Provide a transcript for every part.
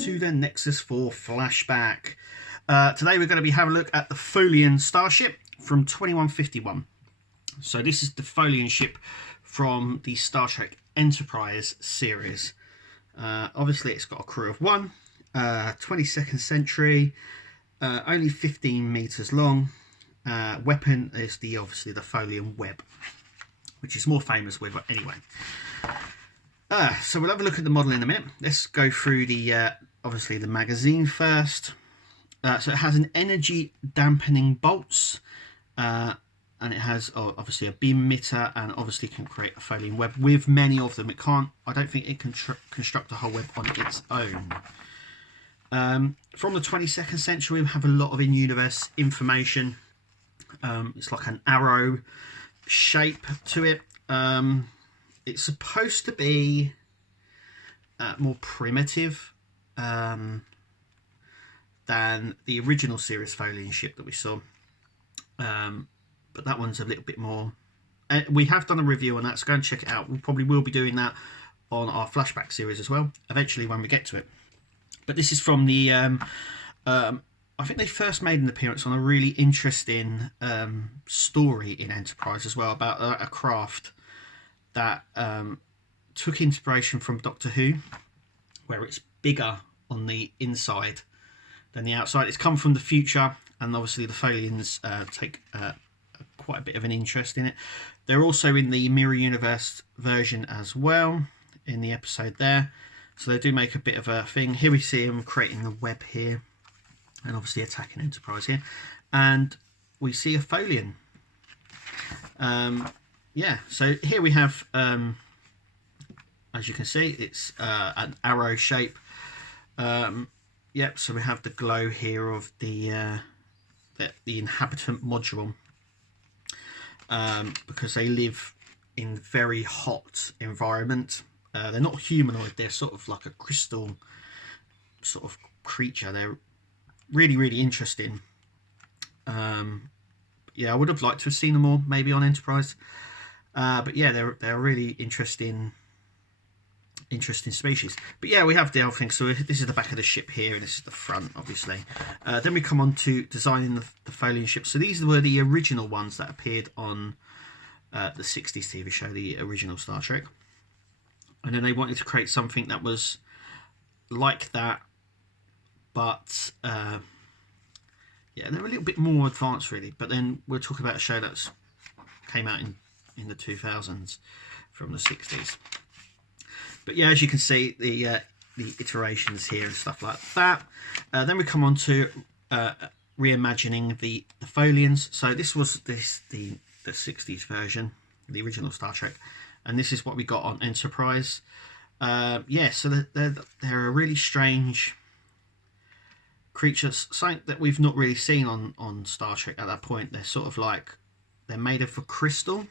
to the Nexus 4 Flashback. Today we're going to be having a look at the Tholian Starship from 2151. So this is the Tholian ship from the Star Trek Enterprise series. Obviously it's got a crew of one, 22nd century, only 15 meters long. Weapon is obviously the Tholian web, which is more famous with, but anyway. So we'll have a look at the model in a minute. Let's go through the obviously the magazine first. So it has an energy dampening bolts, and it has obviously a beam emitter, and obviously can create a Tholian web with many of them. It can't. I don't think it can construct a whole web on its own. From the 22nd century, we have a lot of in-universe information. It's like an arrow shape to it. It's supposed to be more primitive than the original series Tholian ship that we saw, but that one's a little bit more. We have done a review on that, so go and check it out. We probably will be doing that on our Flashback series as well, eventually when we get to it. But this is from the I think they first made an appearance on a really interesting story in Enterprise as well, about a craft that took inspiration from Doctor Who, where it's bigger on the inside than the outside. It's come from the future, and obviously the Tholians take quite a bit of an interest in it. They're also in the Mirror Universe version as well, in the episode there, so they do make a bit of a thing. Here we see them creating the web here, and obviously attacking Enterprise here, and we see a Tholian. Yeah, so here we have, as you can see, it's an arrow shape. Yep, so we have the glow here of the inhabitant module, because they live in very hot environment. They're not humanoid, they're sort of like a crystal sort of creature. They're really, really interesting. Yeah, I would have liked to have seen them more maybe on Enterprise. But yeah, they're a really interesting species. But yeah, we have the other thing. So this is the back of the ship here, and this is the front, obviously. Then we come on to designing the Tholian ship. So these were the original ones that appeared on the 60s TV show, the original Star Trek. And then they wanted to create something that was like that, but yeah, they're a little bit more advanced, really. But then we're talking about a show that's came out in the 2000s from the 60s. But yeah, as you can see, the iterations here and stuff like that. Then we come on to reimagining the Tholians. So this was the 60s version, the original Star Trek, and this is what we got on Enterprise. Yeah, so they're a really strange creatures, something that we've not really seen on Star Trek at that point. They're sort of like, they're made of a crystal,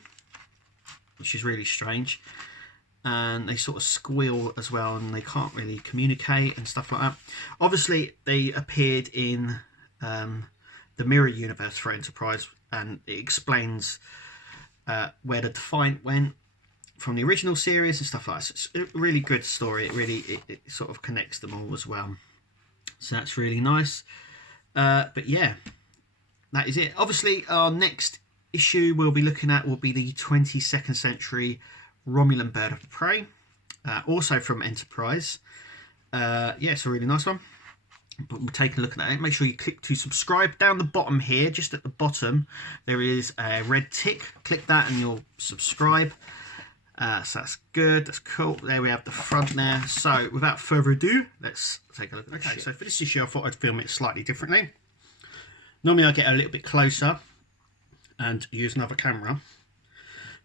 which is really strange, and they sort of squeal as well, and they can't really communicate and stuff like that. Obviously they appeared in the Mirror Universe for Enterprise, and it explains where the Defiant went from the original series and stuff like that. So it's a really good story. It sort of connects them all as well, so that's really nice. But yeah, that is it. Obviously our next issue we'll be looking at will be the 22nd century Romulan bird of prey, also from Enterprise. Yeah, it's a really nice one, but we'll take a look at it. Make sure you click to subscribe. Down the bottom here, just at the bottom, there is a red tick. Click that and you'll subscribe. So that's good, that's cool. There we have the front there. So without further ado, let's take a look at the ship. So for this issue I thought I'd film it slightly differently. Normally I get a little bit closer and use another camera,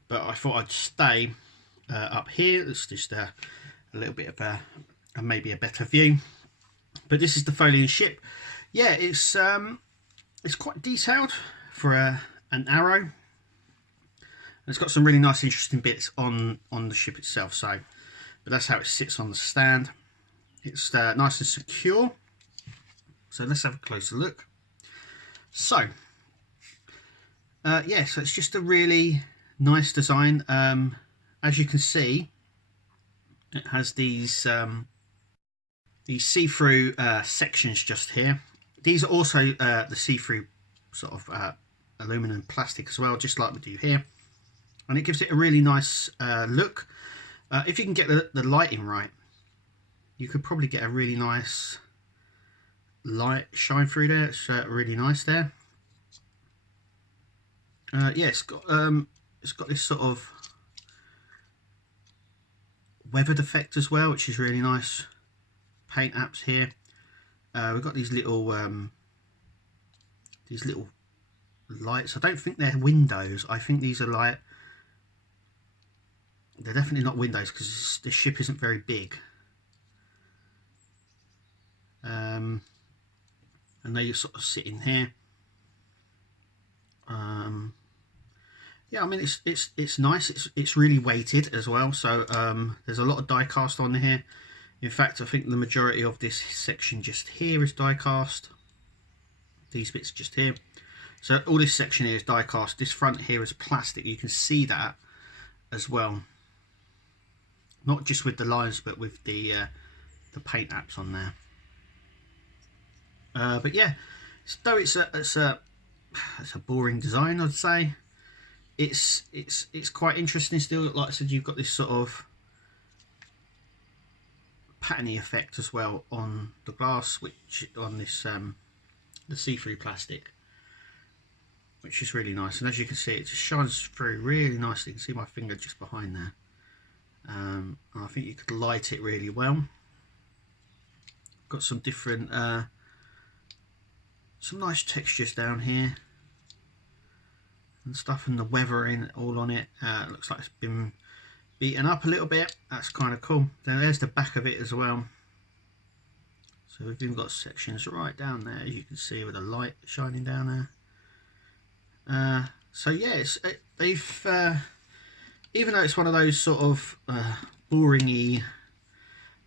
but I thought I'd stay up here. It's just a little bit of a maybe a better view. But this is the Tholian ship. Yeah, it's quite detailed for an arrow. It's got some really nice, interesting bits on the ship itself. So, but that's how it sits on the stand. It's nice and secure. So let's have a closer look. So, yeah, so it's just a really nice design. As you can see, it has these these see-through sections just here. These are also the see-through sort of aluminum plastic as well, just like we do here, and it gives it a really nice look. If you can get the lighting right, you could probably get a really nice light shine through there. It's really nice there. Yeah, it's got this sort of weathered effect as well, which is really nice. Paint apps here. We've got these little lights. I don't think they're windows. I think these are like, they're definitely not windows because the ship isn't very big. And they sort of sit in here. Yeah, I mean it's nice. It's really weighted as well. So there's a lot of die cast on here. In fact, I think the majority of this section just here is die cast. These bits just here. So all this section here is die cast. This front here is plastic. You can see that as well. Not just with the lines, but with the paint apps on there. But yeah, though it's a boring design, I'd say. It's quite interesting still. Like I said, you've got this sort of patterny effect as well on the glass, which on this the see-through plastic, which is really nice. And as you can see, it just shines through really nicely. You can see my finger just behind there. And I think you could light it really well. Got some different some nice textures down here and stuff, and the weathering all on it. Looks like it's been beaten up a little bit. That's kind of cool. Then there's the back of it as well. So we've even got sections right down there, as you can see, with the light shining down there. So yeah, they've even though it's one of those sort of boring-y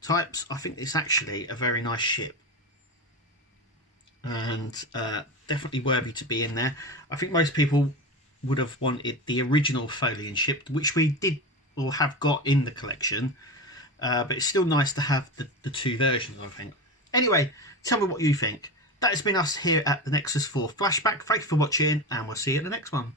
types, I think it's actually a very nice ship, and definitely worthy to be in there. I think most people would have wanted the original Tholian ship, which we did or have got in the collection, but it's still nice to have the two versions, I think. Anyway, tell me what you think. That has been us here at the Nexus 4 Flashback. Thank you for watching, and we'll see you at the next one.